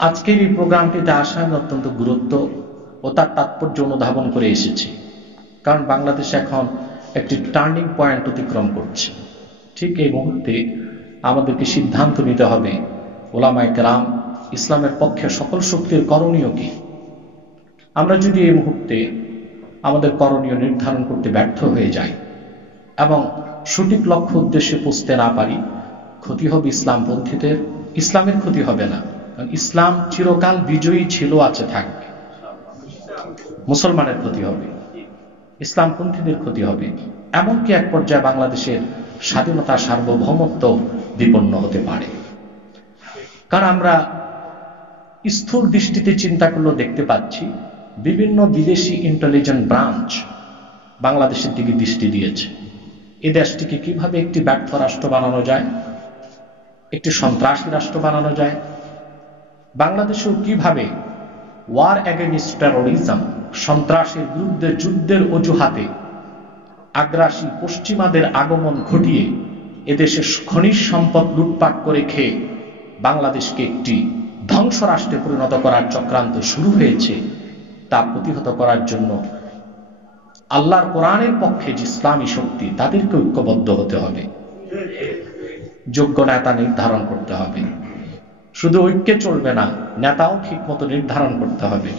আজকের এই প্রোগ্রামটিতে আসা আমি অত্যন্ত গুরুত্ব ও তার তাৎপর্য অনুধাবন করে এসেছি, কারণ বাংলাদেশ এখন একটি টার্নিং পয়েন্ট অতিক্রম করছে। ঠিক এই মুহূর্তে আমাদেরকে সিদ্ধান্ত নিতে হবে, ওলামায়ে কেরাম ইসলামের পক্ষে সকল শক্তির করণীয় কি। আমরা যদি এই মুহূর্তে আমাদের করণীয় নির্ধারণ করতে ব্যর্থ হয়ে যাই এবং সঠিক লক্ষ্য উদ্দেশ্যে পৌঁছতে না পারি, ক্ষতি হবে ইসলামপন্থীদের। ইসলামের ক্ষতি হবে না, কারণ ইসলাম চিরকাল বিজয়ী ছিল, আছে, থাকবে। মুসলমানের ক্ষতি হবে, ইসলামপন্থীদের ক্ষতি হবে, এমনকি এক পর্যায়ে বাংলাদেশের স্বাধীনতা সার্বভৌমত্ব বিপন্ন হতে পারে। কারণ আমরা স্থূল দৃষ্টিতে চিন্তা করলেও দেখতে পাচ্ছি বিভিন্ন বিদেশি ইন্টেলিজেন্ট ব্রাঞ্চ বাংলাদেশের দিকে দৃষ্টি দিয়েছে। এই দেশটিকে কিভাবে একটি ব্যর্থ রাষ্ট্র বানানো যায়, একটি সন্ত্রাসী রাষ্ট্র বানানো যায়, বাংলাদেশেও কিভাবে ওয়ার এগেইনস্ট টেরোরিজম, সন্ত্রাসের বিরুদ্ধে যুদ্ধের অজুহাতে আগ্রাসী পশ্চিমাদের আগমন ঘটিয়ে এদেশে খনিজ সম্পদ লুটপাট করে খেয়ে বাংলাদেশকে একটি ধ্বংস রাষ্ট্রে পরিণত করার চক্রান্ত শুরু হয়েছে, তা প্রতিহত করার জন্য আল্লাহর কোরআনের পক্ষে যে ইসলামী শক্তি, তাদেরকে ঐক্যবদ্ধ হতে হবে, যোগ্য নেতা নির্ধারণ করতে হবে। শুধু ঐক্যে চলবে না, নেতাও ঠিক মতো নির্ধারণ করতে হবে।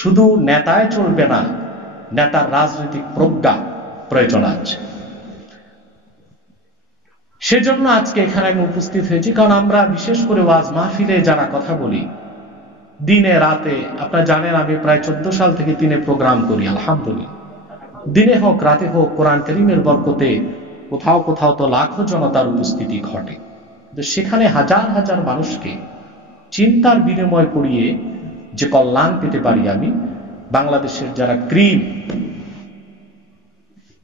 শুধু নেতায় চলবে না, নেতার রাজনৈতিক প্রজ্ঞা প্রয়োজন আছে। সেজন্য আজকে এখানে আমি উপস্থিত হয়েছি, কারণ আমরা বিশেষ করে ওয়াজ মাহফিলে যারা কথা বলি দিনে রাতে, আপনারা জানেন আমি প্রায় 14 সাল থেকে দিনে প্রোগ্রাম করি। আলহামদুলিল্লাহ, দিনে হোক রাতে হোক কোরআন কারীমের বরকতে কোথাও কোথাও তো লাখো জনতার উপস্থিতি ঘটে। সেখানে হাজার হাজার মানুষকে চিন্তার বিনিময় করিয়ে যে কল্যাণ পেতে পারি আমি, বাংলাদেশের যারা cream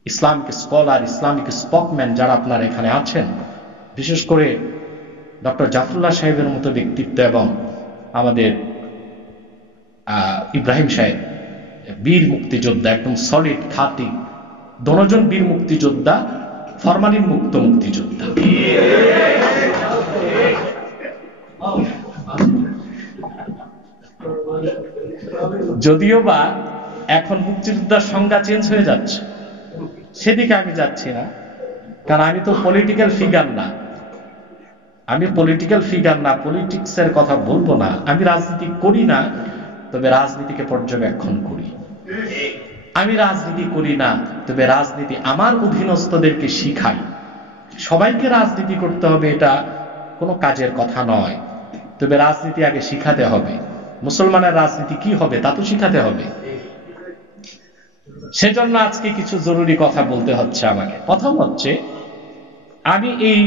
Islamic scholar, Islamic spokesman যারা আপনারা এখানে আছেন, বিশেষ করে ডক্টর জাফরুল্লাহ সাহেবের মতো ব্যক্তিত্ব এবং আমাদের ইব্রাহিম সাহেব, বীর মুক্তিযোদ্ধা, একদম সলিড খাঁটি, দনজন বীর মুক্তিযোদ্ধা, ফরমালিন মুক্ত মুক্তিযোদ্ধা। যদিও বা এখন মুক্তিযোদ্ধার সংজ্ঞা চেঞ্জ হয়ে যাচ্ছে, সেদিকে আমি যাচ্ছি না, কারণ আমি তো পলিটিক্যাল ফিগার না, পলিটিক্সের কথা বলবো না। আমি রাজনীতি করি না, তবে রাজনীতিকে পর্যবেক্ষণ করি। আমি রাজনীতি করি না, তবে রাজনীতি আমার অধীনস্থদেরকে শিখাই। সবাইকে রাজনীতি করতে হবে এটা কোনো কাজের কথা নয়, তবে রাজনীতি আগে শিখাতে হবে। মুসলমানের রাজনীতি কি হবে তা তো শিখাতে হবে। সেজন্য আজকে কিছু জরুরি কথা বলতে হচ্ছে আমাকে। প্রথম হচ্ছে, আমি এই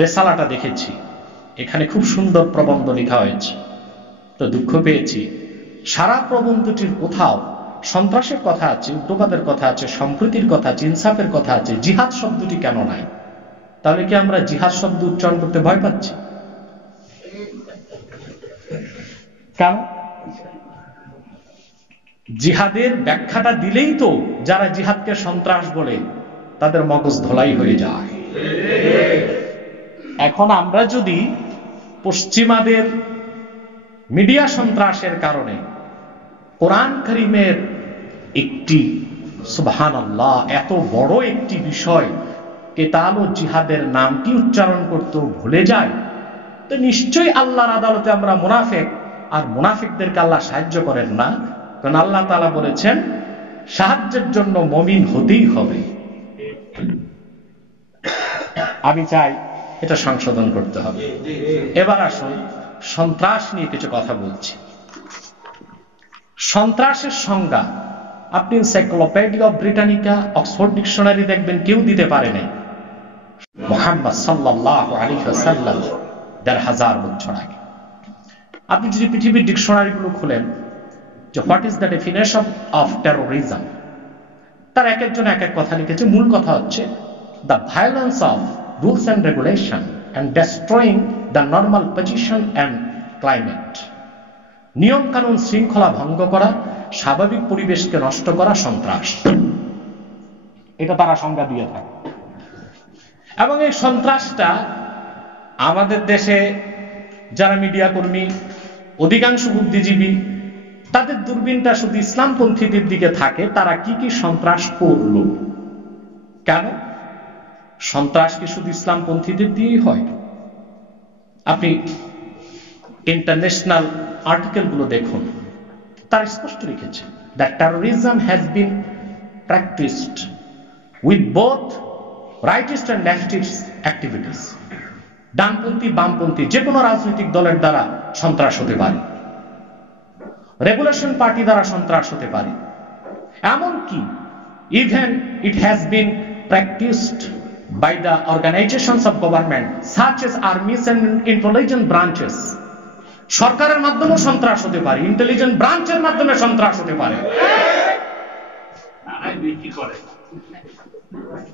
রেসালাটা দেখেছি, এখানে খুব সুন্দর প্রবন্ধ লেখা হয়েছে, তো দুঃখ পেয়েছি সারা প্রবন্ধটির কোথাও সন্ত্রাসের কথা আছে, উগ্রবাদের কথা আছে, সম্প্রীতির কথা আছে, ইনসাফের কথা আছে, জিহাদ শব্দটি কেন নাই? তাহলে কি আমরা জিহাদ শব্দ উচ্চারণ করতে ভয় পাচ্ছি? কেন? জিহাদের ব্যাখ্যাটা দিলেই তো যারা জিহাদকে সন্ত্রাস বলে তাদের মগজ ধোলাই হয়ে যায়। এখন আমরা যদি পশ্চিমাদের মিডিয়া সন্ত্রাসের কারণে কোরআন কারীমের একটি, সুবহানাল্লাহ, এত বড় একটি বিষয় কেতাল ও জিহাদের নামটি উচ্চারণ করতেও ভুলে যায়, তো নিশ্চয়ই আল্লাহর আদালতে আমরা মুনাফিক, আর মুনাফিকদেরকে আল্লাহ সাহায্য করেন না। কারণ আল্লাহ তাআলা বলেছেন সাহায্যের জন্য মুমিন হতেই হবে। আমি চাই এটা সংশোধন করতে হবে। এবার আসুন সন্ত্রাস নিয়ে কিছু কথা বলছি। সন্ত্রাসের সংজ্ঞা আপনি এনসাইক্লোপিডিয়া ব্রিটানিকা, অক্সফোর্ড ডিকশনারি দেখবেন কেউ দিতে পারে নাই। মুহাম্মদ সাল্লাল্লাহু আলাইহি ওয়াসাল্লাম ১৫০০ বছর আগে। আপনি যদি পৃথিবীর ডিকশনারিগুলো খুলেন যে what is the definition of terrorism, তার এক একজন এক এক কথা লিখেছে। মূল কথা হচ্ছে the violence of rules and regulation and destroying the normal position and climate. নিয়ম কানুন শৃঙ্খলা ভঙ্গ করা, স্বাভাবিক পরিবেশকে নষ্ট করা সন্ত্রাস, এটা তারা সংজ্ঞা দিয়ে থাকে। এবং এই সন্ত্রাসটা আমাদের দেশে যারা মিডিয়া কর্মী, অধিকাংশ বুদ্ধিজীবী, তাদের দূরবীনটা শুধু ইসলামপন্থীদের দিকে থাকে। তারা কি কি সন্ত্রাস করল? কেন সন্ত্রাস কি শুধু ইসলামপন্থীদের দিয়েই হয়? আপনি ইন্টারন্যাশনাল আর্টিকেল গুলো দেখুন, তারা স্পষ্ট লিখেছে that terrorism has been practiced with both rightist and leftist activities. ডানপন্থী বামপন্থী যে কোনো রাজনৈতিক দলের দ্বারা সন্ত্রাস হতে পারে, রেগুলেশন পার্টি দ্বারা সন্ত্রাস হতে পারে। এমনকি even it has been practised by the organizations of government such as armies and intelligence branches. সরকারের মাধ্যমে সন্ত্রাস হতে পারে, ইন্টেলিজেন্স ব্রাঞ্চের মাধ্যমে সন্ত্রাস হতে পারে।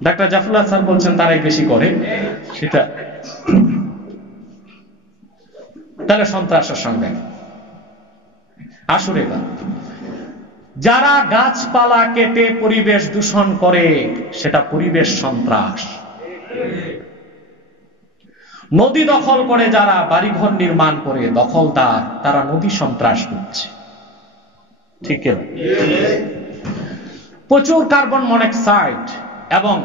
ডাক্তার জাফরুল্লাহ স্যার বলছেন তারাই বেশি করে, সেটা তাহলে সন্ত্রাসের সঙ্গে আসুন। এবার যারা গাছপালা কেটে পরিবেশ দূষণ করে সেটা পরিবেশ সন্ত্রাস। নদী দখল করে যারা বাড়িঘর নির্মাণ করে দখলদার, তারা নদী সন্ত্রাস করছে। ঠিক আছে? প্রচুর কার্বন মনোক্সাইড এবং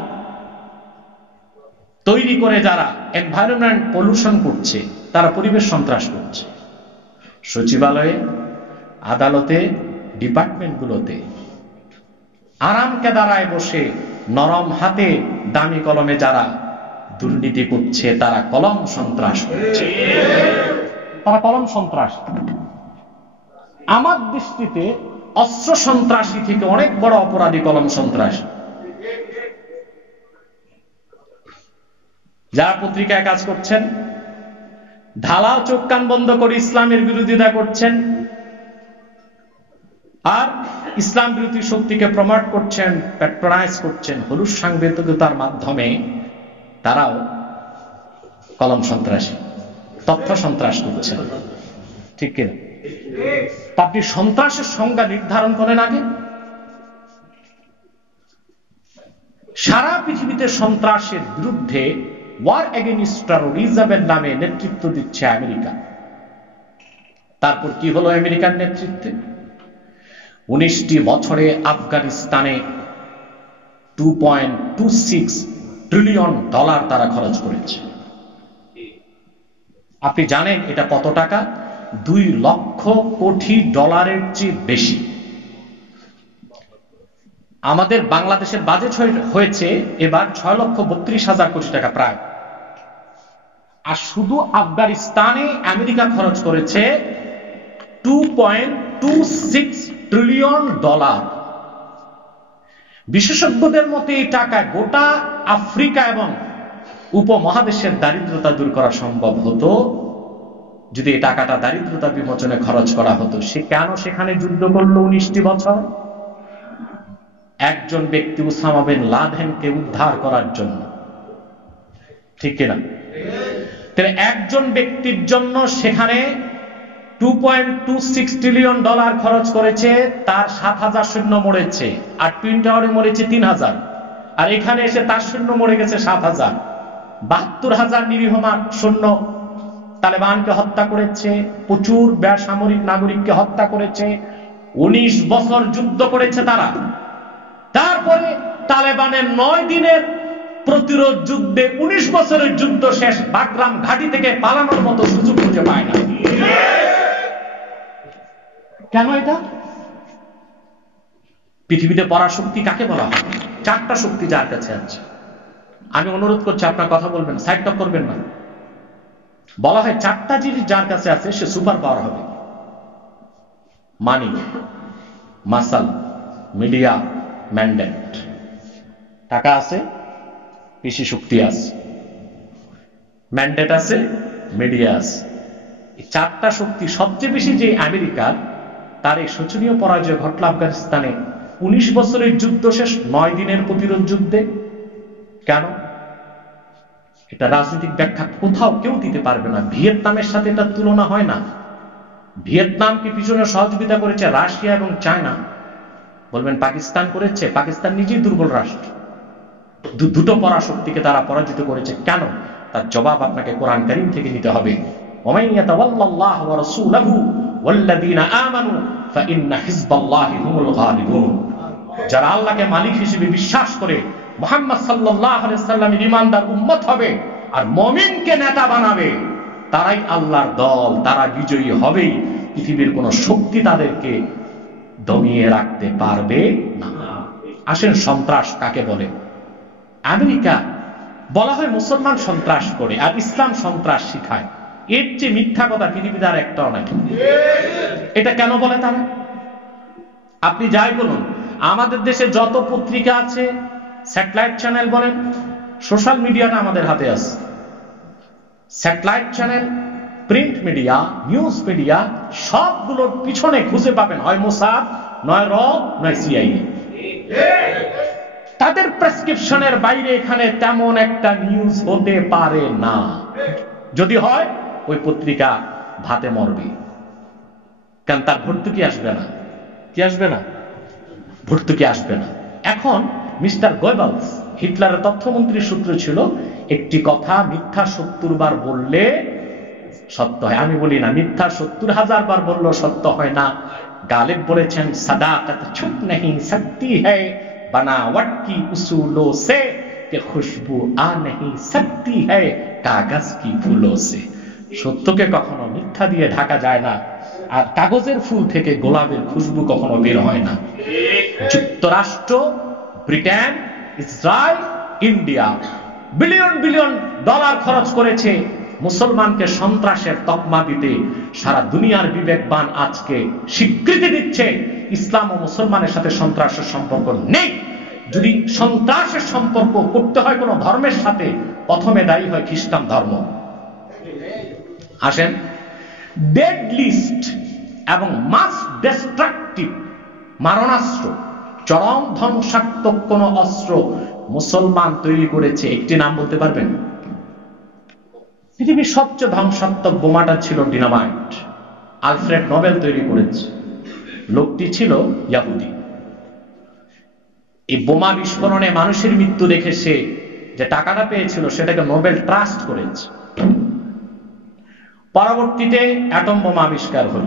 তৈরি করে যারা এনভায়রনমেন্ট পলিউশন করছে, তারা পরিবেশ সন্ত্রাস করছে। সচিবালয়ে, আদালতে, ডিপার্টমেন্টগুলোতে আরাম কেদারায় বসে নরম হাতে দামি কলমে যারা দুর্নীতি করছে, তারা কলম সন্ত্রাস করছে। তারা কলম সন্ত্রাস। আমার দৃষ্টিতে অস্ত্র সন্ত্রাসী থেকে অনেক বড় অপরাধী কলম সন্ত্রাস। যারা পত্রিকায় কাজ করছেন, ঢালাও চোখ কান বন্ধ করে ইসলামের বিরোধিতা করছেন আর ইসলাম বিরোধী শক্তিকে প্রমোট করছেন, প্যাট্রোনাইজ করছেন হলুদ সাংবাদিকতার মাধ্যমে, তারাও কলম সন্ত্রাসী, তথ্য সন্ত্রাস করছেন। ঠিক কিনা? আপনি সন্ত্রাসের সংজ্ঞা নির্ধারণ করেন আগে। সারা পৃথিবীতে সন্ত্রাসের বিরুদ্ধে ওয়ার এগেইনস্ট টেরোরিজমের নামে নেতৃত্ব দিচ্ছে আমেরিকা। তারপর কি হলো আমেরিকার নেতৃত্বে? 19টি বছরে আফগানিস্তানে $2.26 ট্রিলিয়ন তারা খরচ করেছে। আপনি জানেন এটা কত টাকা? 2 লক্ষ কোটি ডলারের চেয়ে বেশি। আমাদের বাংলাদেশের বাজেট হয়েছে এবার 6,32,000 কোটি টাকা প্রায়। আর শুধু আফগানিস্তানে আমেরিকা খরচ করেছে $2.26 ট্রিলিয়ন। বিশেষজ্ঞদের মতে এই টাকা গোটা আফ্রিকা এবং উপমহাদেশের দারিদ্রতা দূর করা সম্ভব হতো যদি এই টাকাটা দারিদ্রতা বিমোচনে খরচ করা হতো। সে কেন সেখানে যুদ্ধ করলো 19টি বছর? একজন ব্যক্তি ওসামা বিন লাদেনকে উদ্ধার করার জন্য। ঠিক কিনা? তাহলে একজন ব্যক্তির জন্য সেখানে $2.26 ট্রিলিয়ন খরচ করেছে, তার 7,000 সৈন্য মরেছে, আর টুইন টাওয়ারে মরেছে 3,000, আর এখানে এসে তার সৈন্য মরে গেছে 7,000। 72,000 নিরীহ সৈন্য তালেবানকে হত্যা করেছে, প্রচুর বেসামরিক নাগরিককে হত্যা করেছে, 19 বছর যুদ্ধ করেছে তারা। তারপরে তালেবানের 9 দিনের প্রতিরোধ যুদ্ধে 19 বছরের যুদ্ধ শেষ, বাগরাম ঘাঁটি থেকে পালানোর মতো সুযোগ খুঁজে পায় না। কেন এটা? পৃথিবীতে পরাশক্তি কাকে বলা হয়? 4টা শক্তি যার কাছে আছে। আমি অনুরোধ করছি আপনার কথা বলবেন, সাইড টক করবেন না। বলা হয় 4টা জিনিস যার কাছে আছে সে সুপার পাওয়ার হবে। মানি, মাসাল, মিডিয়া, ম্যান্ডেট। টাকা আছে, পেশি শক্তি আছে, ম্যান্ডেট আছে, মিডিয়া আছে। এই 4টা শক্তি সবচেয়ে বেশি যে আমেরিকার, তার এই শোচনীয় পরাজয় ঘটল আফগানিস্তানে 19 বছরের যুদ্ধ শেষ 9 দিনের প্রতিরোধ যুদ্ধে। কেন? এটা রাজনৈতিক ব্যাখ্যা কোথাও কেউ দিতে পারবে না। ভিয়েতনামের সাথে এটা তুলনা হয় না। ভিয়েতনামকে পিছনে সহযোগিতা করেছে রাশিয়া এবং চায়না। বলবেন পাকিস্তান করেছে? পাকিস্তান নিজেই দুর্বল রাষ্ট্র। দুটো পরাশক্তিকে তারা পরাজিত করেছে। কেন? তার জবাব আপনাকে কোরআন কারীম থেকে নিতে হবে। ওয়ামান ইয়াতাওয়াল্লাল্লাহু ওয়া রাসূলহু ওয়াল্লাযীনা আমানু ফাইন্না হিজবাল্লাহি হুমুল গালিবুন। যারা আল্লাহকে মালিক হিসেবে বিশ্বাস করে মুহাম্মদ সাল্লাল্লাহু আলাইহি ওয়াসাল্লামের ঈমানদার উম্মত হবে আর মুমিনকে নেতা বানাবে, তারাই আল্লাহর দল, তারা বিজয়ী হবেই। পৃথিবীর কোন শক্তি তাদেরকে দমিয়ে রাখতে পারবে না। আসেন, সন্ত্রাস কাকে বলে? আমেরিকা বলা হয় মুসলমান সন্ত্রাস করে আর ইসলাম সন্ত্রাস শিখায়। এর চেয়ে মিথ্যা কথা পৃথিবীতে আর একটাও নাই। এটা কেন বলে তারা? আপনি যাই বলুন, আমাদের দেশে যত পত্রিকা আছে, স্যাটেলাইট চ্যানেল বলেন, সোশ্যাল মিডিয়াটা আমাদের হাতে আছে। Satellite channel, print media, news media, সবগুলোর পিছনে খুঁজে পাবেন হয় মোসাদ, নয় র, নয় সিআইএ। তাদের প্রেসক্রিপশনের বাইরে এখানে তেমন একটা নিউজ হতে পারে না। যদি হয়, ওই পত্রিকা ভাতে মরবে, কারণ তার ভর্তুকি আসবে না। কি আসবে না? ভর্তুকি আসবে না। এখন মিস্টার গোয়েবলস, হিটলারের তথ্যমন্ত্রীর সূত্র ছিল, একটি কথা মিথ্যা 70 বার বললে সত্য হয়। আমি বলি না, মিথ্যা 70,000 বার বললেও সত্য হয় না। গালিব বলেছেন, সাদাকত ছুপ নেহি সকতি হ্যায়, बनावट की उसूलों से कि खुशबू आ नहीं सकती है कागज की फूलों से। সত্যকে কখনো মিথ্যা দিয়ে ঢাকা যায় না, আর কাগজের ফুল থেকে গোলাপের খুশবু কখনো বের হয় না। যুক্তরাষ্ট্র, Britain, Israel, India billion billion dollar খরচ করেছে মুসলমানকে সন্ত্রাসের তকমা দিতে। সারা দুনিয়ার বিবেকবান আজকে স্বীকৃতি দিচ্ছে ইসলাম ও মুসলমানের সাথে সন্ত্রাসের সম্পর্ক নেই। যদি সন্ত্রাসের সম্পর্ক করতে হয় কোন ধর্মের সাথে, প্রথমে দায়ী হয় খ্রিস্টান ধর্ম। আসেন, ডেড লিস্ট এবং মাস ডিস্ট্রাকটিভ মারণাস্ত্র, চরম ধ্বংসাত্মক কোন অস্ত্র মুসলমান তৈরি করেছে, একটি নাম বলতে পারবেন? পৃথিবীর সবচেয়ে ধ্বংসাত্মক বোমাটা ছিল ডিনামাইট। আলফ্রেড নোবেল তৈরি করেছে। লোকটি ছিল ইহুদি। এই বোমা বিস্ফোরণে মানুষের মৃত্যু দেখে সে যে টাকাটা পেয়েছিল সেটাকে নোবেল ট্রাস্ট করেছে। পরবর্তীতে অ্যাটম বোমা আবিষ্কার হল।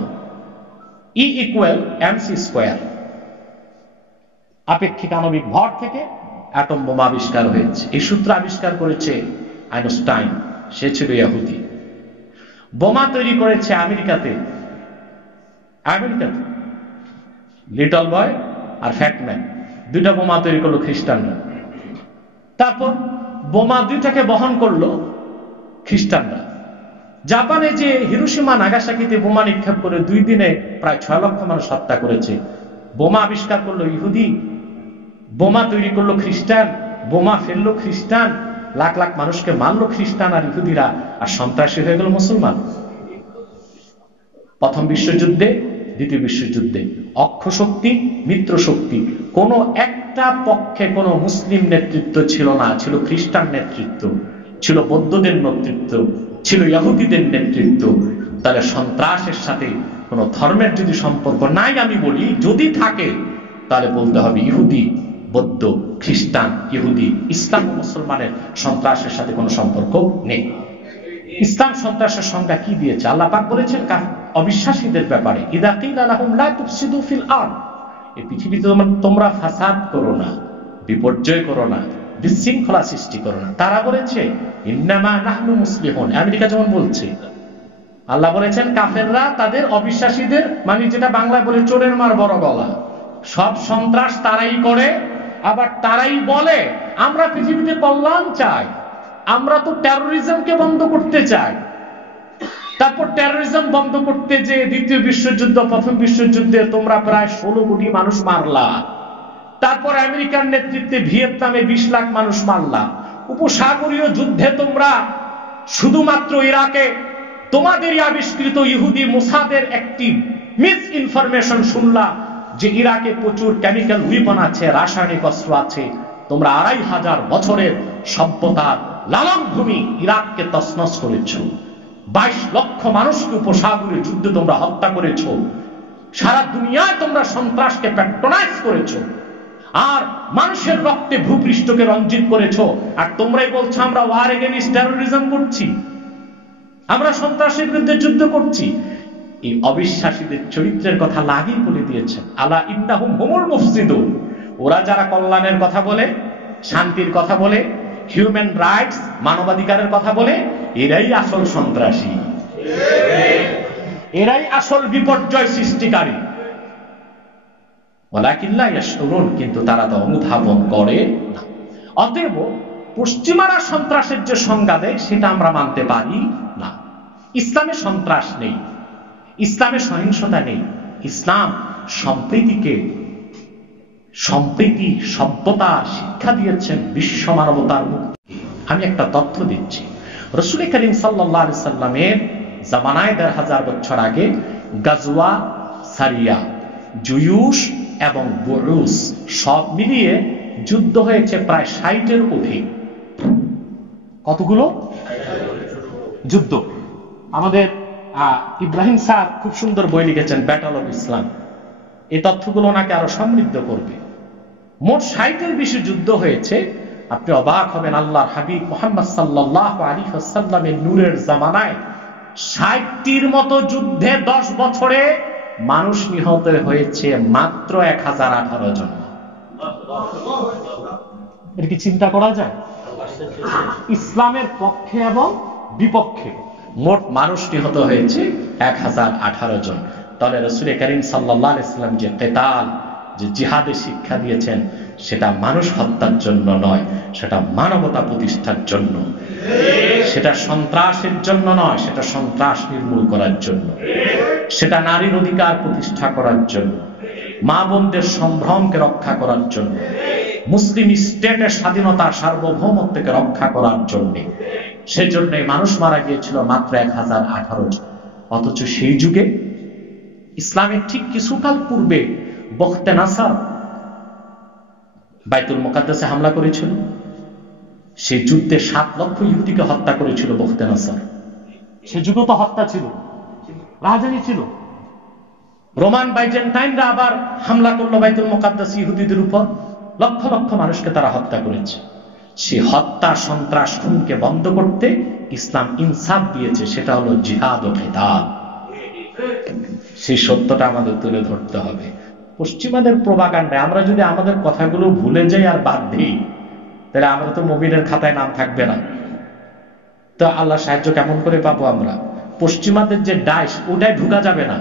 E=mc², আপেক্ষিক আণবিক ভর থেকে অ্যাটম বোমা আবিষ্কার হয়েছে। এই সূত্র আবিষ্কার করেছে আইনস্টাইন, সে ছিল ইহুদি। বোমা তৈরি করেছে আমেরিকাতে লিটল বয় আর ফ্যাটম্যান, দুইটা বোমা তৈরি করলো খ্রিস্টানরা। তারপর বোমা দুইটাকে বহন করলো খ্রিস্টানরা। জাপানে যে হিরোশিমা নাগাসাকিতে বোমা নিক্ষেপ করে 2 দিনে প্রায় 6 লক্ষ মানুষ হত্যা করেছে, বোমা আবিষ্কার করলো ইহুদি, বোমা তৈরি করলো খ্রিস্টান, বোমা ফেললো খ্রিস্টান, লাখ লাখ মানুষকে মারলো খ্রিস্টান আর ইহুদিরা, আর সন্ত্রাসী হয়ে গেল মুসলমান। প্রথম বিশ্বযুদ্ধে, দ্বিতীয় বিশ্বযুদ্ধে অক্ষ শক্তি, মিত্র শক্তি, কোন একটা পক্ষে কোন মুসলিম নেতৃত্ব ছিল না, ছিল খ্রিস্টান নেতৃত্ব, ছিল বৌদ্ধদের নেতৃত্ব, ছিল ইহুদিদের নেতৃত্ব। তাহলে সন্ত্রাসের সাথে কোন ধর্মের যদি সম্পর্ক নাই, আমি বলি যদি থাকে, তাহলে বলতে হবে ইহুদি, বৌদ্ধ, খ্রিস্টান, ইহুদি, ইসলাম ও মুসলমানের সন্ত্রাসের সাথে কোনো সম্পর্ক নেই। ইসলাম সন্ত্রাসের সংজ্ঞা কি দিয়েছে? আল্লাহ পাক বলেছেন অবিশ্বাসীদের ব্যাপারে, ইযা কিলা লাহুম লা তুফসিদু ফিল আরদ, এই পৃথিবীতে তোমরা ফাসাদ করো না, বিপর্যয় করো না, বিশৃঙ্খলা সৃষ্টি করো না, তারা বলেছে ইন্নামা নাহনু মুসলিহুন। আমেরিকা যেমন বলছে, আল্লাহ বলেছেন কাফেররা তাদের অবিশ্বাসীদের, মানে যেটা বাংলায় বলে চোরের মার বড় গলা, সব সন্ত্রাস তারাই করে। আবার তারাই বলে আমরা পৃথিবীতে কল্যাণ চাই, আমরা তো টেরোরিজমকে বন্ধ করতে চাই। তারপর টেরোরিজম বন্ধ করতে যে দ্বিতীয় বিশ্বযুদ্ধ, প্রথম বিশ্বযুদ্ধে তোমরা প্রায় 16 কোটি মানুষ মারলা। তারপর আমেরিকার নেতৃত্বে ভিয়েতনামে 20 লাখ মানুষ মারলা। উপসাগরীয় যুদ্ধে তোমরা শুধুমাত্র ইরাকে তোমাদেরই আবিষ্কৃত ইহুদি মোসাদের একটি মিস ইনফরমেশন শুনলা যে ইরাকে প্রচুর কেমিক্যাল উইপন আছে, রাসায়নিক অস্ত্র আছে। তোমরা 2500 বছরের সভ্যতার লালন ভূমি ইরাককে তছনছ করেছ। 22 লক্ষ মানুষকে উপসাগরীয় যুদ্ধে তোমরা হত্যা করেছ। সারা দুনিয়ায় তোমরা সন্ত্রাসকে প্যাট্রোনাইজ করেছ, আর মানুষের রক্তে ভূপৃষ্ঠকে রঞ্জিত করেছ। আর তোমরাই বলছো আমরা ওয়ার এগেইনস্ট টেরোরিজম করছি। আমরা সন্ত্রাসের বিরুদ্ধে যুদ্ধ করছি। এই অবিশ্বাসীদের চরিত্রের কথা লাগেই বলে দিয়েছেন, আলা ইন্নাহুম হুমুল মুফসিদুন। ওরা যারা কল্যাণের কথা বলে, শান্তির কথা বলে, হিউম্যান রাইটস মানবাধিকারের কথা বলে, এরাই আসল সন্ত্রাসী, এরাই আসল বিপর্যয় সৃষ্টিকারী। ওয়ালাকিন লা ইয়াশউরুন, কিন্তু তারা তো অনুধাবন করে না। অতএব পশ্চিমারা সন্ত্রাসের যে সংজ্ঞা দেয় সেটা আমরা মানতে পারি না। ইসলামে সন্ত্রাস নেই, ইসলামে সহিংসতা নেই। ইসলাম সম্প্রীতি সভ্যতা শিক্ষা দিয়েছেন বিশ্ব মানবতার মুক্তি। আমি একটা তথ্য দিচ্ছি, রাসূল করিম সাল্লাল্লাহু আলাইহি সাল্লামের জামানায় ১৫০০ বছর আগে গাজওয়া, সারিয়া, জুয়ুশ এবং বুরুস সব মিলিয়ে যুদ্ধ হয়েছে প্রায় ৬০-এর অধিক। কতগুলো যুদ্ধ? আমাদের ইব্রাহিম স্যার খুব সুন্দর বই লিখেছেন, ব্যাটল অফ ইসলাম। এই তথ্যগুলো ওনাকে আরো সমৃদ্ধ করবে। মোট ৬০-এর বেশি যুদ্ধ হয়েছে। আপনি অবাক হবেন, আল্লাহর হাবিব মুহাম্মদ সাল্লাল্লাহু আলাইহি ওয়াসাল্লামের নূরের জামানায় ৬০টির মতো যুদ্ধে ১০ বছরে মানুষ নিহত হয়েছে মাত্র ১০১৮ জন। এটা কি চিন্তা করা যায়? ইসলামের পক্ষে এবং বিপক্ষে মোট মানুষ নিহত হয়েছে ১০১৮ জন। তাহলে রাসূল করিম সাল্লাল্লাহু আলাইহি ওয়াসাল্লাম যে কিতাল, যে জিহাদের শিক্ষা দিয়েছেন, সেটা মানুষ হত্যার জন্য নয়, সেটা মানবতা প্রতিষ্ঠার জন্য, সেটা সন্ত্রাসের জন্য নয়, সেটা সন্ত্রাস নির্মূল করার জন্য, সেটা নারীর অধিকার প্রতিষ্ঠা করার জন্য, মা বোনদের সম্ভ্রমকে রক্ষা করার জন্য, মুসলিম স্টেটের স্বাধীনতা সার্বভৌমত্বকে রক্ষা করার জন্য। সেজন্যই মানুষ মারা গিয়েছিল মাত্র ১০১৮ জন। অথচ সেই যুগে ইসলামের ঠিক কিছুকাল পূর্বে বখতে নাসার বাইতুল মুকাদ্দাসে হামলা করেছিল। সেই যুদ্ধে ৭ লক্ষ ইহুদিকে হত্যা করেছিল বখতে নাসার। সে যুগে তো হত্যা ছিল, রাজধানী ছিল। রোমান বাইজেন্টাইনরা আবার হামলা করলো বাইতুল মুকাদ্দাস ইহুদিদের উপর, লক্ষ লক্ষ মানুষকে তারা হত্যা করেছে। সে হত্যা, সন্ত্রাস, খুনকে বন্ধ করতে ইসলাম ইনসাফ দিয়েছে, সেটা হলো জিহাদ ও কিতাল। সেই সত্যটা আমাদের তুলে ধরতে হবে। পশ্চিমাদের প্রোপাগান্ডায় আমরা যদি আমাদের কথাগুলো ভুলে যাই আর বাদ দিই, তাহলে আমরা তো মুমিনের খাতায় নাম থাকবে না। তো আল্লাহ সাহায্য কেমন করে পাবো আমরা? পশ্চিমাদের যে ডাইস, ওটাই ঢুকা যাবে না।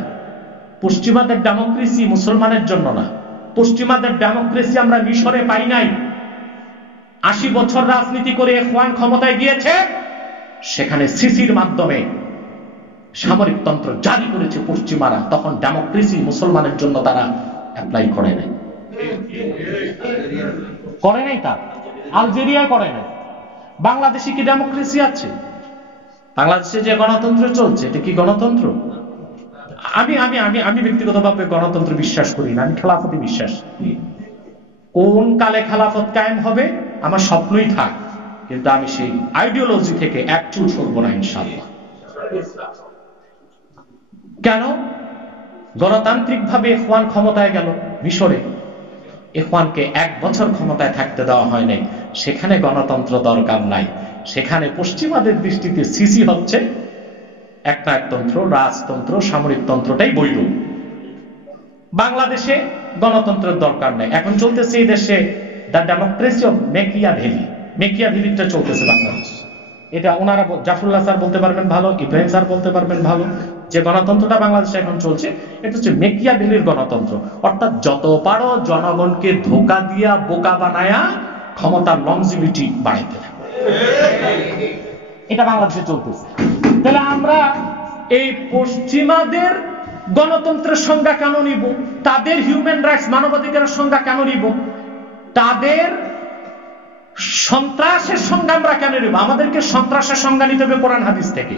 পশ্চিমাদের ডেমোক্রেসি মুসলমানের জন্য না। পশ্চিমাদের ডেমোক্রেসি আমরা মিশরে পাই নাই। ৮০ বছর রাজনীতি করে ইখওয়ান ক্ষমতায় গিয়েছে, সেখানে সিসির মাধ্যমে সামরিকতন্ত্র জারি করেছে পশ্চিমারা। তখন ডেমোক্রেসি মুসলমানের জন্য তারা অ্যাপ্লাই করে নাই, তার আলজেরিয়ায় করে নাই। বাংলাদেশে কি ডেমোক্রেসি আছে? বাংলাদেশে যে গণতন্ত্র চলছে, এটা কি গণতন্ত্র? আমি আমি আমি আমি ব্যক্তিগতভাবে গণতন্ত্র বিশ্বাস করি না, আমি খেলাফতে বিশ্বাস। কোন কালে খেলাফত কায়েম হবে আমার স্বপ্নই থাক, কিন্তু আমি সেই আইডিওলজি থেকে এক চুল সরব না ইনশাআল্লাহ। কেন? গণতান্ত্রিক ভাবে ইখওয়ান ক্ষমতায় গেল মিশরে, ইখওয়ানকে ১ বছর ক্ষমতায় থাকতে দেওয়া হয় নাই। সেখানে গণতন্ত্র দরকার নাই। সেখানে পশ্চিমাদের দৃষ্টিতে সিসি হচ্ছে একনায়কতন্ত্র, রাজতন্ত্র, সামরিকতন্ত্রটাই বৈধ। বাংলাদেশে গণতন্ত্রের দরকার নেই। এখন চলতেছে এই দেশে দ্য ডেমোক্রেসি অফ মেকিয়াভেলি। মেকিয়াভেলিটা চলতেছে বাংলাদেশ। এটা ওনারা জাফরুল্লাহ স্যার বলতে পারবেন ভালো, ইব্রাহিম স্যার বলতে পারবেন ভালো। যে গণতন্ত্রটা বাংলাদেশে এখন চলছে, এটা হচ্ছে মেকিয়াভেলির গণতন্ত্র। অর্থাৎ যত পারো জনগণকে ধোঁকা দিয়া, বোকা বানায়া ক্ষমতার লংজিভিটি বাড়াইতে থাকে, এটা বাংলাদেশে চলতেছে। তাহলে আমরা এই পশ্চিমাদের গণতন্ত্রের সংজ্ঞা কেন নিব? তাদের হিউম্যান রাইটস মানবাধিকারের সংজ্ঞা কেন নিব? তাদের সন্ত্রাসের সংজ্ঞা আমরা কেন নিব? আমাদেরকে সন্ত্রাসের সংজ্ঞা নিতে হবে কোরআন হাদিস থেকে,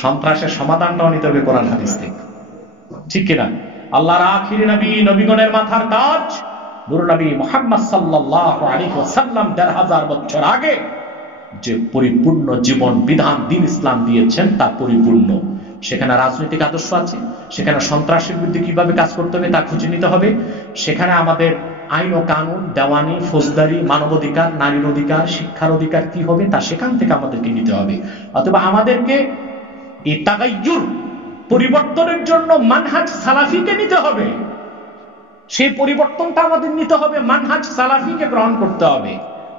সন্ত্রাসের সমাধানটাও নিতে হবে কোরআন হাদিস থেকে, ঠিক কিনা? আল্লাহর আখিরি নবী, নবীগণের মাথার তাজ নূর নবী মুহাম্মদ সাল্লাল্লাহু আলাইহি ওয়াসাল্লাম ১৫০০ বছর আগে যে পরিপূর্ণ জীবন বিধান দিন ইসলাম দিয়েছেন তা পরিপূর্ণ। সেখানে রাজনৈতিক আদর্শ আছে, সেখানে সন্ত্রাসের বিরুদ্ধে কিভাবে কাজ করতে হবে তা খুঁজে নিতে হবে, সেখানে আমাদের আইন ও কানুন, দেওয়ানি, ফৌজদারি, মানবাধিকার, নারীর অধিকার, শিক্ষার অধিকার কি হবে তা সেখান থেকে আমাদেরকে নিতে হবে। অথবা আমাদেরকে এই তাগাইয়ুর পরিবর্তনের জন্য মানহাজ সালাফিকে নিতে হবে। সেই পরিবর্তনটা আমাদের নিতে হবে, মানহাজ সালাফিকে গ্রহণ করতে হবে।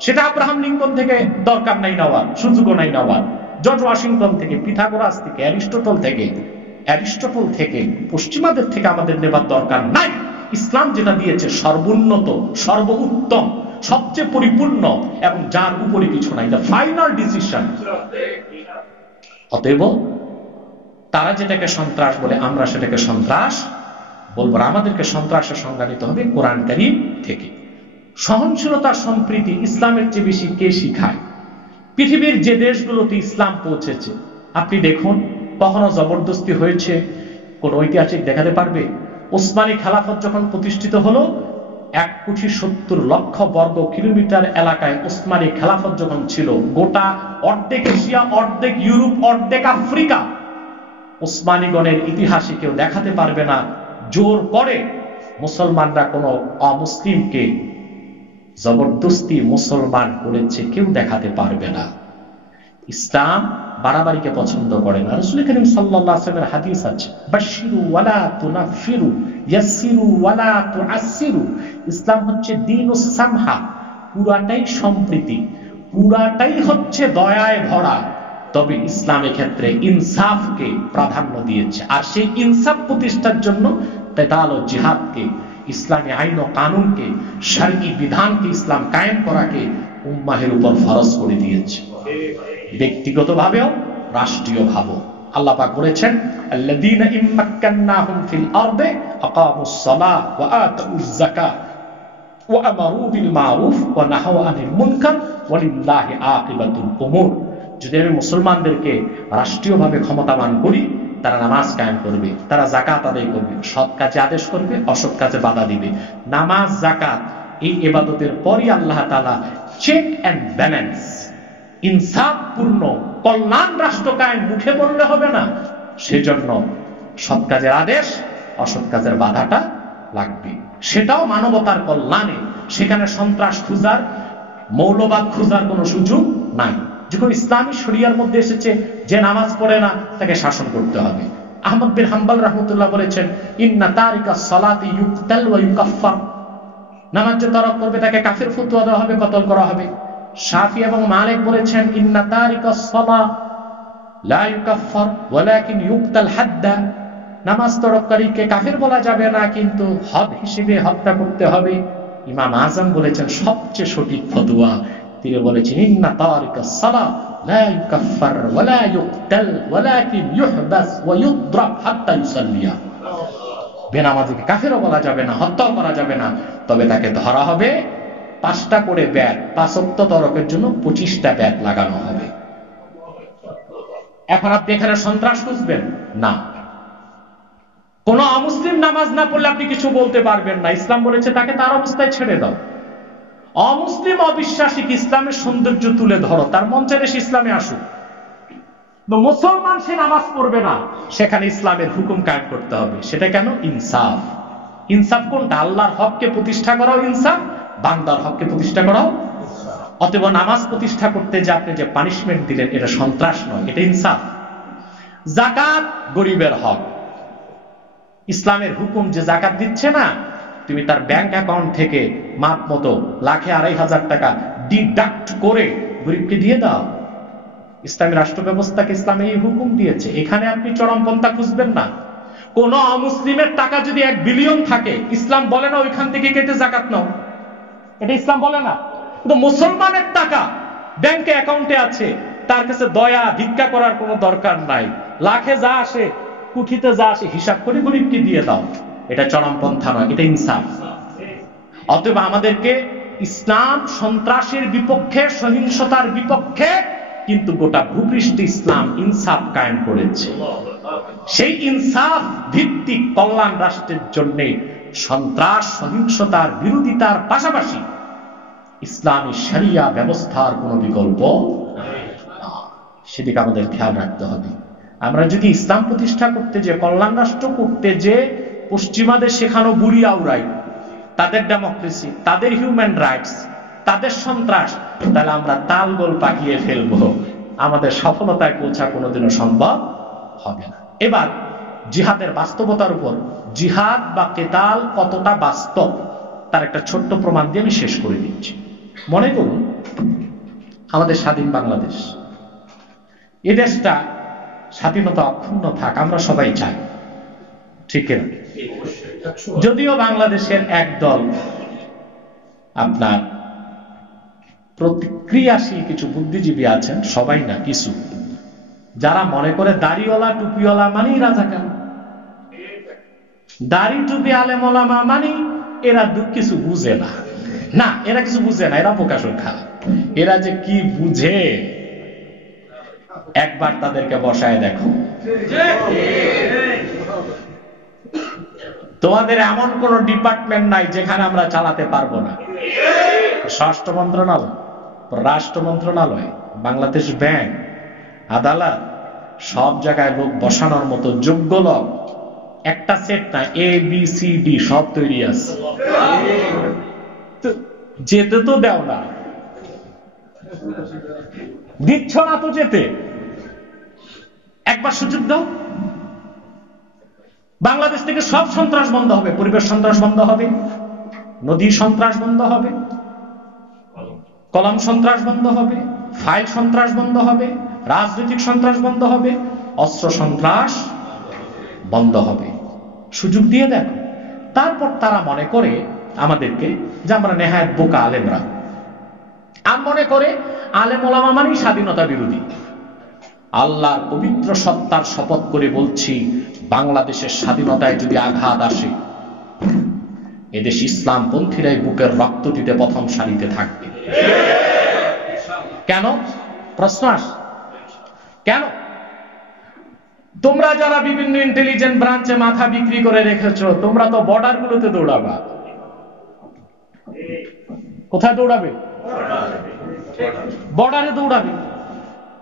সেটা আব্রাহাম লিঙ্কন থেকে দরকার নাই নেওয়ার, সুযোগও নাই নেওয়ার। জর্জ ওয়াশিংটন থেকে, পিথাগোরাস থেকে, অ্যারিস্টটল থেকে, পশ্চিমাদের থেকে আমাদের নেবার দরকার নাই। ইসলাম যেটা দিয়েছে সর্বোন্নত, সর্বোত্তম, সবচেয়ে পরিপূর্ণ, এবং যার উপরে কিছু নাই, এটা ফাইনাল ডিসিশন। অতএব তারা যেটাকে সন্ত্রাস বলে আমরা সেটাকে সন্ত্রাস বলবো। আমাদেরকে সন্ত্রাসের সংজ্ঞা নিতে হবে কোরআন কারীম থেকে। সহনশীলতা, সম্প্রীতি ইসলামের চেয়ে বেশি কে শিখায়? পৃথিবীর যে দেশগুলোতে ইসলাম পৌঁছেছে আপনি দেখুন, কখনো জবরদস্তি হয়েছে? কোন ঐতিহাসিক দেখাতে পারবে? ওসমানী খেলাফত যখন প্রতিষ্ঠিত হলো, 1,70,00,000 বর্গ কিলোমিটার এলাকায় ওসমানী খেলাফত যখন ছিল, গোটা অর্ধেক এশিয়া, অর্ধেক ইউরোপ, অর্ধেক আফ্রিকা, ওসমানীগণের ইতিহাসে কেউ দেখাতে পারবে না জোর করে মুসলমানরা কোন অমুসলিমকে জবরদস্তি মুসলমান করেছে, কেউ দেখাতে পারবে না। ইসলাম বাড়াবাড়িকে পছন্দ করে না। রাসূল করিম সাল্লাল্লাহু আলাইহি ওয়াসাল্লামের হাদিস আছে, বাশশিরু ওয়ালা তুনাফিরু, ইয়াসসিরু ওয়ালা তুআসসিরু। ইসলাম হচ্ছে দীনুস সামহা, পুরাটাই সম্প্রীতি, পুরাটাই হচ্ছে দয়ায় ভরা। তবে ইসলামের ক্ষেত্রে ইনসাফকে প্রাধান্য দিয়েছে, আর সেই ইনসাফ প্রতিষ্ঠার জন্য কিতাল ও জিহাদকে, ইসলামী আইন ও কানুনকে, শরঈ বিধানকে, ইসলাম কায়েম করাকে উম্মাহের উপর ফরজ করে দিয়েছে, ব্যক্তিগতভাবেও রাষ্ট্রীয়ভাবেও। আল্লাহ পাক বলেছেন, আল্লাযীনা ইম্মাক্কান্নাহুম ফিল আরদি আকামুস সালাহ ওয়া আতুজ যাকাহ ওয়া আমারু বিল মারুফ ওয়া নাহাউ আনিল মুনকার ওয়ালিল্লাহি আকিবাতুল উমুর। যদি আমি মুসলমানদেরকে রাষ্ট্রীয়ভাবে ক্ষমতাবান করি, তারা নামাজ কায়েম করবে, তারা যাকাত আদায় করবে, সৎ কাজে আদেশ করবে, অসৎ কাজে বাধা দিবে। নামাজ, যাকাত এই ইবাদতের পরই আল্লাহ তাআলা চেক এন্ড ব্যালেন্স, ইনসাফপূর্ণ কল্যাণ রাষ্ট্র কায়েম মুখে বললে হবে না, সেজন্য সৎ কাজের আদেশ, অসৎ কাজের বাধাটা লাগবে। সেটাও মানবতার কল্যাণে। সেখানে সন্ত্রাস খুঁজার, মৌলবাদ খুঁজার কোনো সুযোগ নাই। যখন ইসলামী শরিয়ার মধ্যে এসেছে যে নামাজ পড়ে না তাকে শাসন করতে হবে। আহমদ বিন হাম্বল রাহমাতুল্লাহ বলেছেন, ইন্না তারিকাস সালাতি ইউকতাল ওয়া ইউকাফফার। নামাজ যে তরক করবে তাকে কাফের ফতোয়া দেওয়া হবে, কতল করা হবে। শাফি এবং মালিক বলেছেন, ইন্না তারিকাস সালাহ লা ইউকাফফার ওয়ালাকিন ইউকতাল হাদ্দা। নামাজ তরককারীকে কাফের বলা যাবে না, কিন্তু হদ হিসেবে হত্যা করতে হবে। ইমাম আযম বলেছেন সবচেয়ে সঠিক ফতোয়া, তিনি বলেছেন, ইন্না তারিকাস সালাহ লা ইউকাফফার ওয়ালা ইউকতাল ওয়ালাকিন ইউহবাস ওয়া ইউদ্রাব হাত্তা ইউসাল্লিয়া। বেনামাজিকে কাফেরও বলা যাবে না, হত্যাও করা যাবে না, তবে তাকে ধরা হবে, 5টা করে ব্যাট, 5 ওয়াক্ত তরকের জন্য 25টা ব্যাট লাগানো হবে। এখন আপনি এখানে সন্ত্রাস খুঁজবেন না। কোন অমুসলিম নামাজ না পড়লে আপনি কিছু বলতে পারবেন না। ইসলাম বলেছে তাকে তার অবস্থায় ছেড়ে দাও। অমুসলিম অবিশ্বাসীকে ইসলামের সৌন্দর্য তুলে ধরো, তার মন চাইলে সে ইসলামে আসুক। মুসলমান সে নামাজ পড়বে না, সেখানে ইসলামের হুকুম কায়েম করতে হবে। সেটা কেন? ইনসাফ। ইনসাফ কোনটা? আল্লাহর হককে প্রতিষ্ঠা করাও ইনসাফ, বান্দার হককে প্রতিষ্ঠা করাও। অতএব নামাজ প্রতিষ্ঠা করতে যে আপনি যে পানিশমেন্ট দিলেন, এটা সন্ত্রাস নয়, এটা ইনসাফ। যাকাত গরিবের হক। ইসলামের হুকুম যে যাকাত দিচ্ছে না, তুমি তার ব্যাংক অ্যাকাউন্ট থেকে মাপ মতো লাখে 2,500 টাকা ডিডাক্ট করে গরিবকে দিয়ে দাও। ইসলামী রাষ্ট্র ব্যবস্থাকে ইসলামে এই হুকুম দিয়েছে। এখানে আপনি চরমপন্থা খুঁজবেন না। কোন অমুসলিমের টাকা যদি 1 বিলিয়ন থাকে, ইসলাম বলে না ওইখান থেকে কেটে যাকাত নাও, এটা ইসলাম বলে না। কিন্তু মুসলমানের টাকা ব্যাংকে অ্যাকাউন্টে আছে, তার কাছে দয়া ভিক্ষা করার কোনো দরকার নাই। লাখে যা আসে, কোটিতে যা আসে, হিসাব করে গরিবকে দিয়ে দাও। এটা চরমপন্থা নয়, এটা ইনসাফ। অতএব আমাদেরকে ইসলাম সন্ত্রাসের বিপক্ষে, সহিংসতার বিপক্ষে, কিন্তু গোটা ভূপৃষ্ঠে ইসলাম ইনসাফ কায়েম করেছে। সেই ইনসাফ ভিত্তিক কল্যাণ রাষ্ট্রের জন্য সন্ত্রাস, সহিংসতার বিরোধিতার পাশাপাশি ইসলামী শরিয়া ব্যবস্থার কোনো বিকল্প না, সেদিকে আমাদের খেয়াল রাখতে হবে। আমরা যদি ইসলাম প্রতিষ্ঠা করতে যে, কল্যাণ রাষ্ট্র করতে যে পশ্চিমাদের শেখানো বুড়ি আউরাই, তাদের ডেমোক্রেসি, তাদের হিউম্যান রাইটস, তাদের সন্ত্রাস, তাহলে আমরা তালগোল পাকিয়ে ফেলবো, আমাদের সফলতায় পৌঁছা কোনোদিনও সম্ভব হবে না। এবার জিহাদের বাস্তবতার উপর, জিহাদ বা কেতাল কতটা বাস্তব তার একটা ছোট্ট প্রমাণ দিয়ে আমি শেষ করে দিচ্ছি। মনে করুন আমাদের স্বাধীন বাংলাদেশ, এ দেশটা স্বাধীনতা অক্ষুণ্ণ থাক, আমরা সবাই চাই, ঠিক না? যদিও বাংলাদেশের একদল আপনার প্রতিক্রিয়াশীল কিছু বুদ্ধিজীবী আছেন, সবাই না, কিছু, যারা মনে করে দাড়িওয়ালা টুপিওয়ালা মানেই রাজাকার, দাড়ি টুপি আলেম ওলামা মানে এরা কিছু বুঝে না। না, এরা কিছু বুঝে না, এরা প্রকাশন খারাপ। এরা যে কি বুঝে একবার তাদেরকে বসায় দেখো। তোমাদের এমন কোন ডিপার্টমেন্ট নাই যেখানে আমরা চালাতে পারবো না। স্বরাষ্ট্র মন্ত্রণালয়, রাষ্ট্র মন্ত্রণালয়, বাংলাদেশ ব্যাংক, আদালত, সব জায়গায় লোক বসানোর মতো যোগ্য লোক একটা সেট না, এ বি সি ডি সব তৈরি আছে। যেতে তো দেও না, দিচ্ছ না তো যেতে, একবার সুযোগ দাও। বাংলাদেশ থেকে সব সন্ত্রাস বন্ধ হবে, পরিবেশ সন্ত্রাস বন্ধ হবে, নদী সন্ত্রাস বন্ধ হবে, কলম সন্ত্রাস বন্ধ হবে, ফাইল সন্ত্রাস বন্ধ হবে, রাজনৈতিক সন্ত্রাস বন্ধ হবে, অস্ত্র সন্ত্রাস বন্ধ হবে। সুযোগ দিয়ে দেখো। তারপর তারা মনে করে আমাদেরকে যে আমরা নেহায়েত বোকা আলেমরা, আর মনে করে আলেম ওলামা মানেই স্বাধীনতা বিরোধী। আল্লাহর পবিত্র সত্তার শপথ করে বলছি, বাংলাদেশের স্বাধীনতায় যদি আঘাত আসে, এদেশ ইসলামপন্থীরাই বুকের রক্ত দিতে প্রথম সারিতে থাকবে। কেন? প্রশ্ন আসে, কেন? তোমরা যারা বিভিন্ন ইন্টেলিজেন্ট ব্রাঞ্চে মাথা বিক্রি করে রেখেছো, তোমরা তো বর্ডার গুলোতে দৌড়াবা। কোথায় দৌড়াবে? বর্ডারে দৌড়াবে।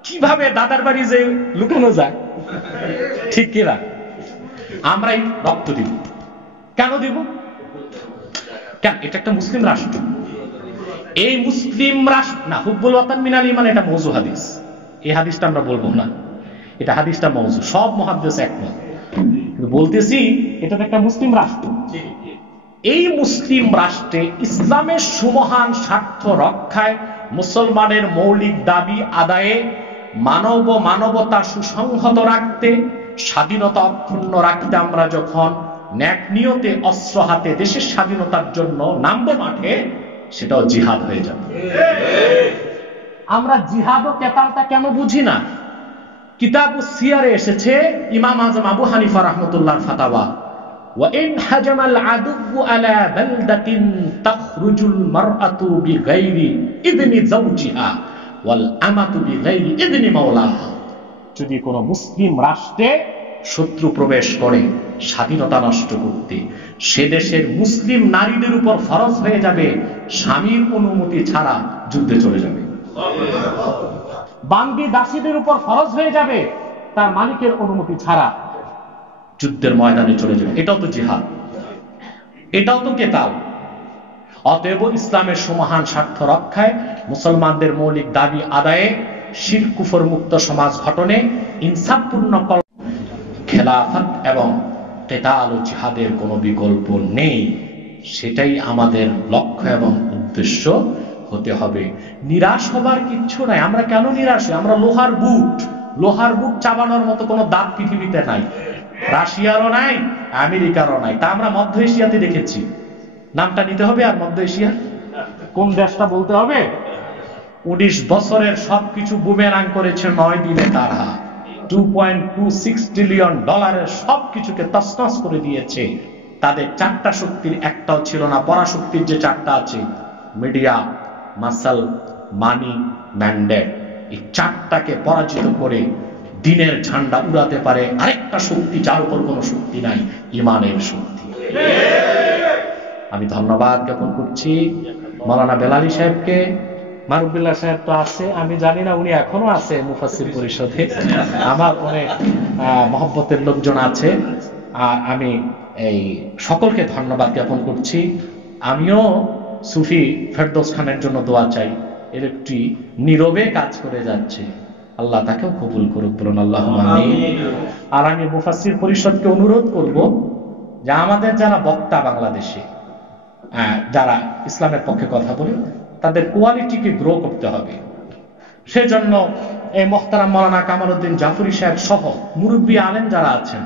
কিভাবে দাদার বাড়ি যে লুকানো যায়, ঠিক কিনা? আমরাই রক্ত দিব। কেন দিব? কেন? এটা একটা মুসলিম রাষ্ট্র। এই মুসলিম রাষ্ট্র না, হুব্বুল ওয়াতান মিনাল ঈমান, এটা মওযু হাদিস। এই হাদিসটা আমরা বলবো না, এটা হাদিসটা মওযু, সব মুহাদ্দিস একমত। কিন্তু বলতেছি এটা তো একটা মুসলিম রাষ্ট্র। এই মুসলিম রাষ্ট্রে ইসলামের সুমহান স্বার্থ রক্ষায়, মুসলমানের মৌলিক দাবি আদায়ে, মানবতা সুসংহত রাখতে, স্বাধীনতা অক্ষুণ্ণ রাখতে আমরা যখন ন্যাক নিয়তে অস্ত্র হাতে দেশের স্বাধীনতার জন্য নামবো মাঠে, সেটাও জিহাদ হয়ে যাবে। আমরা জিহাদ ও কেতালটা কেন বুঝি না? কিতাবুস সিয়ারে এসেছে, ইমাম আজম আবু হানিফা রাহমাতুল্লাহর ফাতাওয়া, ওয়া ইন হাজামাল আদু আলা বালদাতিন তাখরুজুল মারআতু বিগাইরি ইযনি যাওজিহা ওয়াল আমাতু বিগাইরি ইযনি মাওলাহা। যদি কোন মুসলিম রাষ্ট্রে শত্রু প্রবেশ করে স্বাধীনতা নষ্ট করতে, সে দেশের মুসলিম নারীদের উপর ফরজ হয়ে যাবে স্বামীর অনুমতি ছাড়া যুদ্ধে চলে যাবে। বান্দি দাসীদের উপর ফরজ হয়ে যাবে তার মালিকের অনুমতি ছাড়া যুদ্ধের ময়দানে চলে যাবে। এটাও তো জিহাদ, এটাও তো কেতাল। অতএব ইসলামের সুমহান স্বার্থ রক্ষায়, মুসলমানদের মৌলিক দাবি আদায়ে, শিরক কুফর মুক্ত সমাজ গঠনে, ইনসাফপূর্ণ খেলাফত এবং কেতাল ও জিহাদের কোনো বিকল্প নেই। সেটাই আমাদের লক্ষ্য এবং উদ্দেশ্য হতে হবে। নিরাশ হবার কিচ্ছু নাই। আমরা কেন নিরাশ হই? আমরা লোহার বুট চাবানোর মতো কোনো দাঁত পৃথিবীতে নাই, রাশিয়ারও নাই, আমেরিকারও নাই। তা আমরা মধ্য এশিয়াতে দেখেছি। নামটা নিতে হবে? আর মধ্য এশিয়া কোন দেশটা বলতে হবে? 19 বছরের সবকিছু বুমেরাং করেছে 9 দিনে তার হাত। $2.26 ট্রিলিয়ন সবকিছুকে তছনছ করে দিয়েছে। তাদের 4টা শক্তির একটাও ছিল না। পরাশক্তির যে 4টা আছে, মিডিয়া, মাসল, মানি, ম্যান্ডেট, এই 4টাকে পরাজিত করে দিনের ঝান্ডা উড়াতে পারে আরেকটা শক্তি, যার উপর কোনো শক্তি নাই, ইমানের শক্তি। আমি ধন্যবাদ জ্ঞাপন করছি মাওলানা বেলালী সাহেবকে। মারুফুল্লাহ সাহেব তো আছে, আমি জানি না উনি এখনো আছে মুফাসসির পরিষদে। আমার অনেক মহব্বতের লোকজন আছে। আর আমি এই সকলকে ধন্যবাদ জ্ঞাপন করছি। আমিও সুফি ফেরদৌস খানের জন্য দোয়া চাই, এর একটি নীরবে কাজ করে যাচ্ছে, আল্লাহ তাকেও কবুল করুক, বলুন আল্লাহুম্মা আমিন। আর আমি মুফাসসির পরিষদকে অনুরোধ করব যে আমাদের যারা বক্তা বাংলাদেশে যারা ইসলামের পক্ষে কথা বলে তাদের কোয়ালিটিকে গ্রো করতে হবে। সেজন্য এই মোহতারাম মাওলানা কামাল উদ্দিন জাফরি সাহেব সহ মুরব্বী আলেম যারা আছেন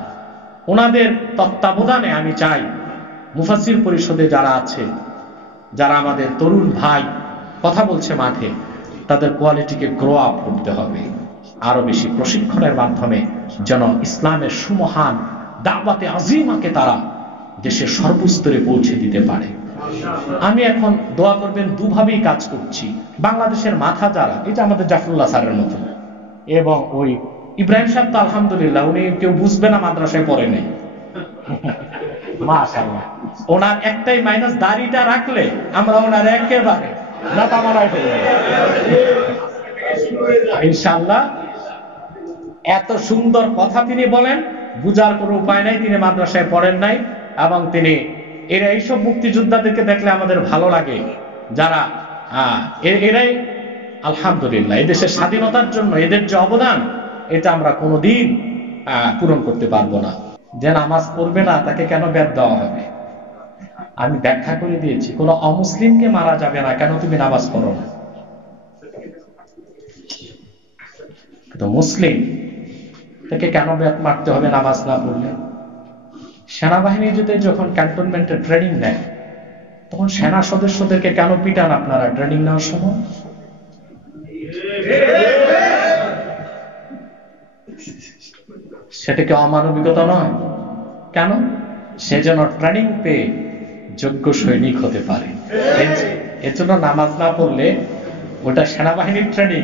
ওনাদের তত্ত্বাবধানে আমি চাই মুফাসসির পরিষদে যারা আছে, যারা আমাদের তরুণ ভাই কথা বলছে মাঠে, তাদের কোয়ালিটিকে গ্রো আপ করতে হবে। আরো বেশি প্রশিক্ষণের মাধ্যমে যেন ইসলামের সুমহান দাওয়াতে আজিমাকে তারা দেশের সর্বস্তরে পৌঁছে দিতে পারে। আমি এখন দোয়া করবেন, দুভাবেই কাজ করছি। বাংলাদেশের মাথা যারা, এটা আমাদের জাফরুল্লাহ স্যারের মতো, এবং ওই ইব্রাহিম সাহেব তো আলহামদুলিল্লাহ উনি কেউ বুঝবে না, মাদ্রাসায় পড়ে নেই, মাশাআল্লাহ। ওনার একটাই মাইনাস, দাড়িটা রাখলে আমরা ওনার একেবারে নাতা মারাই ফেলব ইনশাআল্লাহ। এত সুন্দর কথা তিনি বলেন, বুঝার কোনো উপায় নাই, তিনি মাদ্রাসায় পড়েন নাই। এবং তিনি এইসব মুক্তিযোদ্ধাদেরকে দেখলে আমাদের ভালো লাগে, যারা এরাই আলহামদুলিল্লাহ এদেশের স্বাধীনতার জন্য এদের যে অবদান, এটা আমরা কোনোদিন পূরণ করতে পারবো না। যে নামাজ পড়বে না তাকে কেন বেদ দেওয়া হবে? আমি ব্যাখ্যা করে দিয়েছি, কোন অমুসলিমকে মারা যাবে না কেন তুমি নামাজ পড়ো না। কিন্তু মুসলিম তাকে কেন বেদ মারতে হবে নামাজ না পড়লে? সেনাবাহিনী যদি যখন ক্যান্টনমেন্টে ট্রেনিং নেয় তখন সেনা সদস্যদেরকে কেন পিটান আপনারা ট্রেনিং নেওয়ার সময়? সেটা কি অমানবিকতা নয়? কেন? সে যেন ট্রেনিং পেয়ে যোগ্য সৈনিক হতে পারে। এর জন্য নামাজ না পড়লে, ওটা সেনাবাহিনীর ট্রেনিং,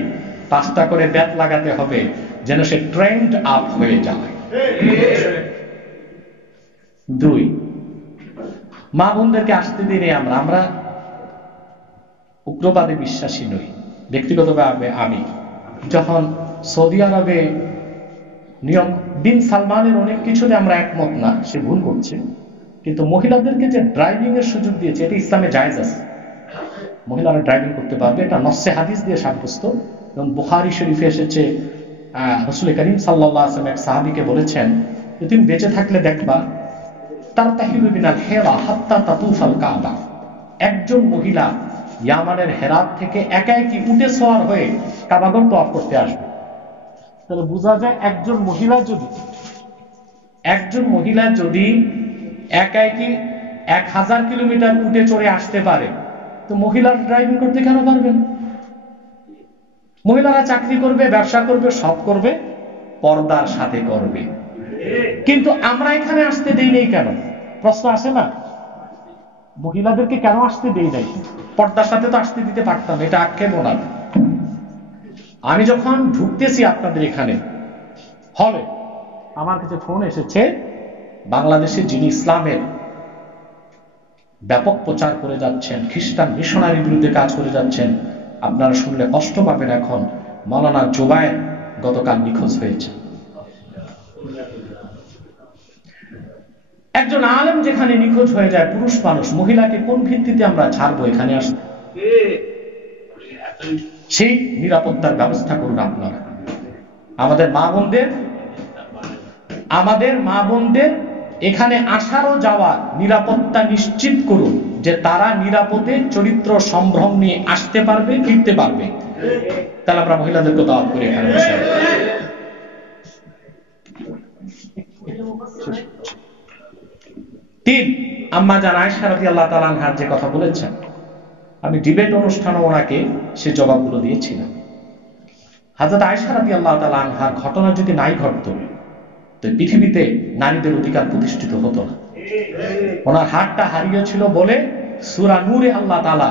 5টা করে ব্যাট লাগাতে হবে যেন সে ট্রেন্ড আপ হয়ে যায়। 2, মা বোনদেরকে আসতে দিনে আমরা উগ্রবাদে বিশ্বাসী নই। ব্যক্তিগতভাবে আমি যখন সৌদি আরবে নিয়ম, বিন সালমানের অনেক কিছুতে আমরা একমত না, সে ভুল করছে, কিন্তু মহিলাদেরকে যে ড্রাইভিং এর সুযোগ দিয়েছে এটা ইসলামে জায়েজ আছে, মহিলারা ড্রাইভিং করতে পারবে, এটা নসে হাদিস দিয়ে সাব্যস্ত। এবং বুখারী শরীফে এসেছে, রাসূল করিম সাল্লাল্লাহু আলাইহি ওয়াসাল্লাম এক সাহাবীকে বলেছেন যে তুমি বেঁচে থাকলে দেখবা তারতাহিলু বিনাল হেরা হাত্তা তাতুফাল কাবা, একজন মহিলা ইয়ামানের হেরাত থেকে একা একই উটে সওয়ার হয়ে কাবাগর তওয়াফ করতে আসবে। তাহলে বোঝা যায় একজন মহিলা যদি একা একই 1000 কিলোমিটার উটে চড়ে আসতে পারে, তো মহিলারা ড্রাইভিং করতে কেন পারবেন? মহিলারা চাকরি করবে, ব্যবসা করবে, সব করবে, পর্দার সাথে করবে। কিন্তু আমরা এখানে আসতে দেই নাই কেন? প্রশ্ন আসে না, মহিলাদেরকে কেন আসতে দেই নাই? পর্দার সাথে তো আসতে দিতে পারতাম, এটা আক্ষেপ না। আমি যখন ঢুকতেছি আপনাদের এখানে হলে, আমার কাছে ফোন এসেছে, বাংলাদেশে যিনি ইসলামের ব্যাপক প্রচার করে যাচ্ছেন, খ্রিস্টান মিশনারির বিরুদ্ধে কাজ করে যাচ্ছেন, আপনারা শুনলে কষ্ট পাবেন, এখন মাওলানা জুবায়ের গতকাল নিখোঁজ হয়েছে। একজন আলেম যেখানে নিখোঁজ হয়ে যায়, পুরুষ মানুষ, মহিলাকে কোন ভিত্তিতে আমরা ছাড়বো এখানে আসতে? সেই নিরাপত্তার ব্যবস্থা করুন আপনারা। আমাদের মা বোনদের এখানে আসারও যাওয়ার নিরাপত্তা নিশ্চিত করুন, যে তারা নিরাপদে চরিত্র সম্ভ্রম নিয়ে আসতে পারবে, ফিরতে পারবে। তাহলে আমরা মহিলাদেরকে দাওয়াত করি এখানে বসে। 3, আম্মা জান আয়েশা রাদিয়াল্লাহু তাআলা আনহার যে কথা বলেছেন, আমি ডিবেট অনুষ্ঠানে ওনাকে সে জবাবগুলো দিয়েছিলাম। হযরত আয়েশা রাদিয়াল্লাহু তাআলা আনহার ঘটনা যদি নাই ঘটতো, তো পৃথিবীতে নারীদের অধিকার প্রতিষ্ঠিত হতো না। ওনার হাতটা হারিয়েছিল বলে সূরা নূরে আল্লাহ তাআলা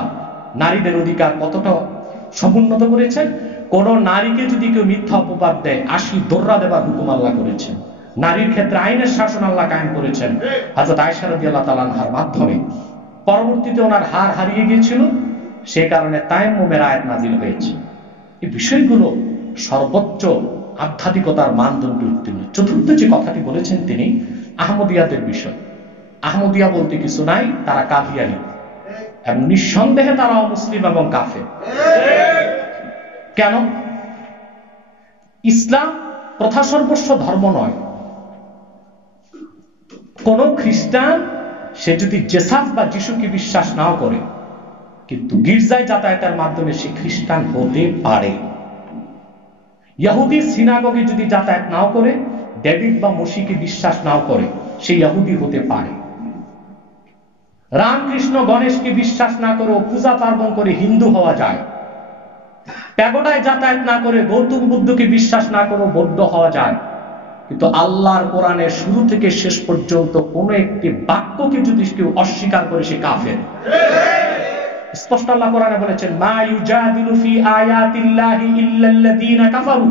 নারীদের অধিকার কতটা সমুন্নত করেছেন। কোন নারীকে যদি কেউ মিথ্যা অপবাদ দেয়, 80 দোররা দেবার হুকুম আল্লাহ করেছেন। নারীর ক্ষেত্রে আইনের শাসন আল্লাহ কায়েম করেছেন হযরত আয়েশা রাদিয়াল্লাহু তাআলা আনহার মাধ্যমে। পরবর্তীতে ওনার হার হারিয়ে গিয়েছিল, সেই কারণে তায়াম্মুমের আয়াত নাযিল হয়েছে। এই বিষয়গুলো সর্বোচ্চ আধ্যাত্মিকতার মানদণ্ডে উত্তীর্ণ। চতুর্থ যে কথাটি বলেছেন তিনি আহমদিয়াদের বিষয়। আহমদিয়া বলতে কিছু নাই, তারা কাদিয়ানী। এবং নিঃসন্দেহে তারা অমুসলিম এবং কাফের। কেন? ইসলাম প্রথা সর্বস্ব ধর্ম নয়। কোন খ্রিস্টান সে যদি জেসাস বা যিশুকে বিশ্বাস নাও করে, কিন্তু গির্জায় যাতায়াতের মাধ্যমে সে খ্রিস্টান হতে পারে। ইহুদি সিনাগগে যদি যাতায়াত নাও করে, ডেভিড বা মসিকে বিশ্বাস নাও করে, সে ইহুদি হতে পারে। রামকৃষ্ণ গণেশকে বিশ্বাস না করে পূজা পার্বণ করে হিন্দু হওয়া যায়। প্যাগোডায় যাতায়াত না করে গৌতম বুদ্ধকে বিশ্বাস না করে বৌদ্ধ হওয়া যায়। কিন্তু আল্লাহর কোরআনের শুরু থেকে শেষ পর্যন্ত কোন একটি বাক্যকে যদি কেউ অস্বীকার করে সে কাফের। স্পষ্ট আল্লাহ কোরআনে বলেছেন, মা ইউজাদিলু ফি আয়াতিল্লাহি ইল্লাল্লাযীনা কাফারু।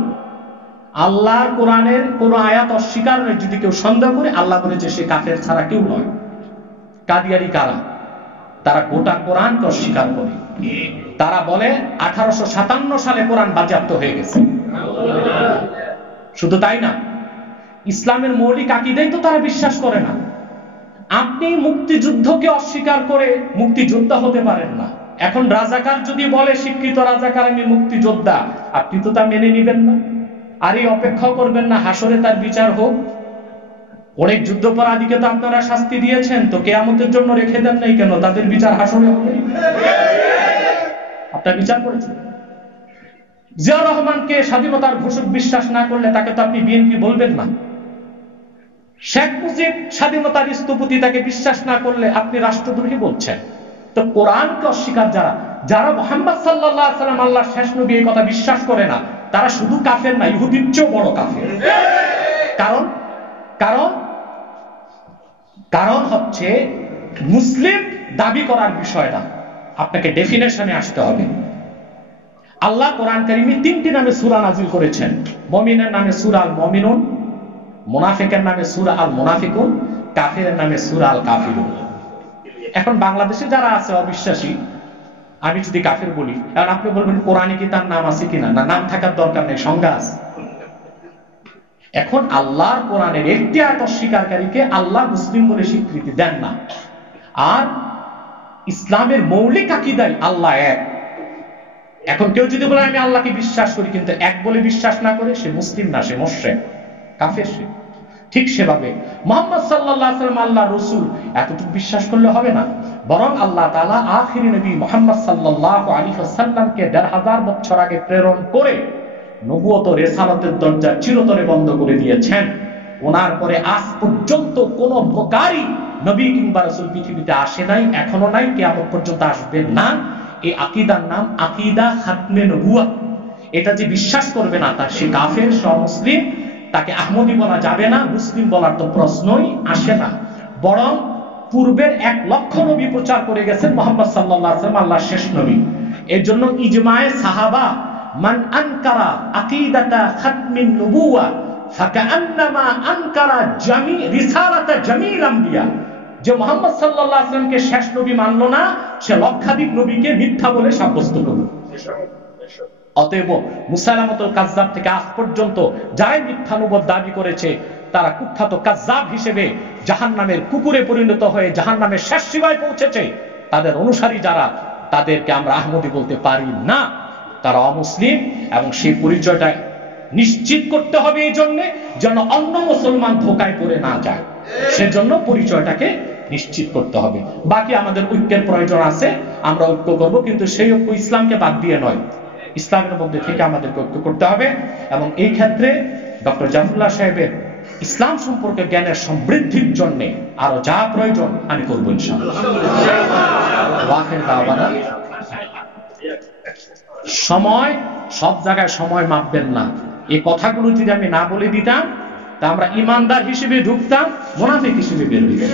আল্লাহর কোরআনের কোন আয়াত অস্বীকারের যদি কেউ সন্দেহ করে, আল্লাহ বলেছে সে কাফের ছাড়া কেউ নয়। কাদিয়ারি কারা? তারা গোটা কোরআনকে অস্বীকার করে। তারা বলে 1857 সালে কোরআন বাজেয়াপ্ত হয়ে গেছে। শুধু তাই না, ইসলামের মৌলিক আকীদাই তো তারা বিশ্বাস করে না। আপনি মুক্তিযুদ্ধকে অস্বীকার করে মুক্তিযোদ্ধা হতে পারেন না। এখন রাজাকার যদি বলে স্বীকৃত রাজাকার আমি মুক্তিযোদ্ধা, আপনি তো তা মেনে নিবেন না। আর এই অপেক্ষা করবেন না হাসরে তার বিচার হোক। অনেক যুদ্ধাপরাধীকে তো আপনারা শাস্তি দিয়েছেন, তো কিয়ামতের জন্য রেখে দেন নাই কেন? তাদের বিচার হাসরে হবে। আপনার বিচার করেছেন। জিয়াউর রহমানকে স্বাধীনতার ঘোষক বিশ্বাস না করলে তাকে তো আপনি বিএনপি বলবেন না। শেখ মুজিব স্বাধীনতার স্থপতি, তাকে বিশ্বাস না করলে আপনি রাষ্ট্রদ্রোহী বলছেন। তো কোরআনকে অস্বীকার যারা মুহাম্মদ সাল্লাল্লাহু আলাইহি ওয়াসাল্লাম আল্লাহর শেষ নবী এই কথা বিশ্বাস করে না, তারা শুধু কাফের না, ইহুদির চেয়েও বড় কাফের। কারণ কারণ কারণ হচ্ছে মুসলিম দাবি করার বিষয়টা আপনাকে ডেফিনেশনে আসতে হবে। আল্লাহ কোরআন কারীমে 3টি নামে সূরা নাযিল করেছেন। মুমিনের নামে সূরা আল মুমিনুন, মুনাফিকের নামে সূরা আল মুনাফিকুন, কাফিরের নামে সূরা আল কাফিরুন। এখন বাংলাদেশে যারা আছে অবিশ্বাসী, আমি যদি কাফের বলি, এখন আপনি বলবেন কোরআনে কি তার নাম আছে কিনা? না, নাম থাকার দরকার নেই, সংজ্ঞা আছে। এখন আল্লাহর কোরআনের একটি আয়াত অস্বীকারীকে আল্লাহ মুসলিম বলে স্বীকৃতি দেন না। আর ইসলামের মৌলিক আকীদাই আল্লাহ এক। এখন কেউ যদি বলে আমি আল্লাহকে বিশ্বাস করি কিন্তু এক বলে বিশ্বাস না করে, সে মুসলিম না, সে মুশরিক, কাফের সে। ঠিক সেভাবে মুহাম্মদ সাল্লাল্লাহু আলাইহি ওয়াসাল্লাম আল্লাহর রাসূল এতটুকু বিশ্বাস করলে হবে না, বরং আল্লাহ তাআলা আখিরি নবী মুহাম্মদ সাল্লাল্লাহু আলাইহি ওয়াসাল্লামকে ১৫০০ বছর আগে প্রেরণ করে নবুয়ত ও রিসালাতের দরজা চিরতরে বন্ধ করে দিয়েছেন। ওনার পরে আজ পর্যন্ত কোন প্রকারই নবী কিংবা রাসূল পৃথিবীতে আসে নাই, এখনো নাই, কিয়ামত পর্যন্ত আসবে না। এই আকীদার নাম আকীদা খাতমে নবুয়ত। এটা যে বিশ্বাস করবে না তার সে কাফের, সে অমুসলিম। তাকে আহমদী বলা যাবে না, মুসলিম বলার তো প্রশ্নই আসে না। বরং পূর্বের 1 লক্ষ নবী প্রচার করে গেছেন, মুহাম্মদ সাল্লাল্লাহু আলাইহি ওয়াসাল্লাম আল্লাহর শেষ নবী। এর জন্য ইজমায়ে সাহাবা, মান আনকারা আকীদাতা খাতমিন নবুওয়া ফাকান্নামা আনকারা জামি রিসালাতা জামিল আম্বিয়া। যে মুহাম্মদ সাল্লাল্লাহু আলাইহি ওয়াসাল্লামকে শেষ নবী মানলো না, সে লক্ষাধিক নবীকে মিথ্যা বলে সাব্যস্ত করলো। অতএব মুসাইলামাতুল কাযযাব থেকে আজ পর্যন্ত যারাই মিথ্যা নবুয়ত দাবি করেছে, তারা কুখ্যাত কাযযাব হিসেবে জাহান্নামের কুকুরে পরিণত হয়ে জাহান্নামের শেষ সীমায় পৌঁছেছে। তাদের অনুসারী যারা, তাদেরকে আমরা আহমদী বলতে পারি না, তারা অমুসলিম। এবং সেই পরিচয়টা নিশ্চিত করতে হবে এই জন্য যেন অন্য মুসলমান ধোঁকায় পড়ে না যায়, সেজন্য পরিচয়টাকে নিশ্চিত করতে হবে। বাকি আমাদের ঐক্যের প্রয়োজন আছে, আমরা ঐক্য করব, কিন্তু সেই ঐক্য ইসলামকে বাদ দিয়ে নয়, ইসলামের মধ্যে থেকে আমাদেরকে ঐক্য করতে হবে। এবং এই ক্ষেত্রে ডক্টর জাফরুল্লাহ সাহেবের ইসলাম সম্পর্কে জ্ঞানের সমৃদ্ধির জন্য আরো যা প্রয়োজন আমি করবো ইনশাআল্লাহ। সময় সব জায়গায় সময় মাপবেন না। এই কথাগুলো যদি আমি না বলে দিতাম, তা আমরা ইমানদার হিসেবে ঢুকতাম, মুনাফিক হিসেবে বের হইতাম।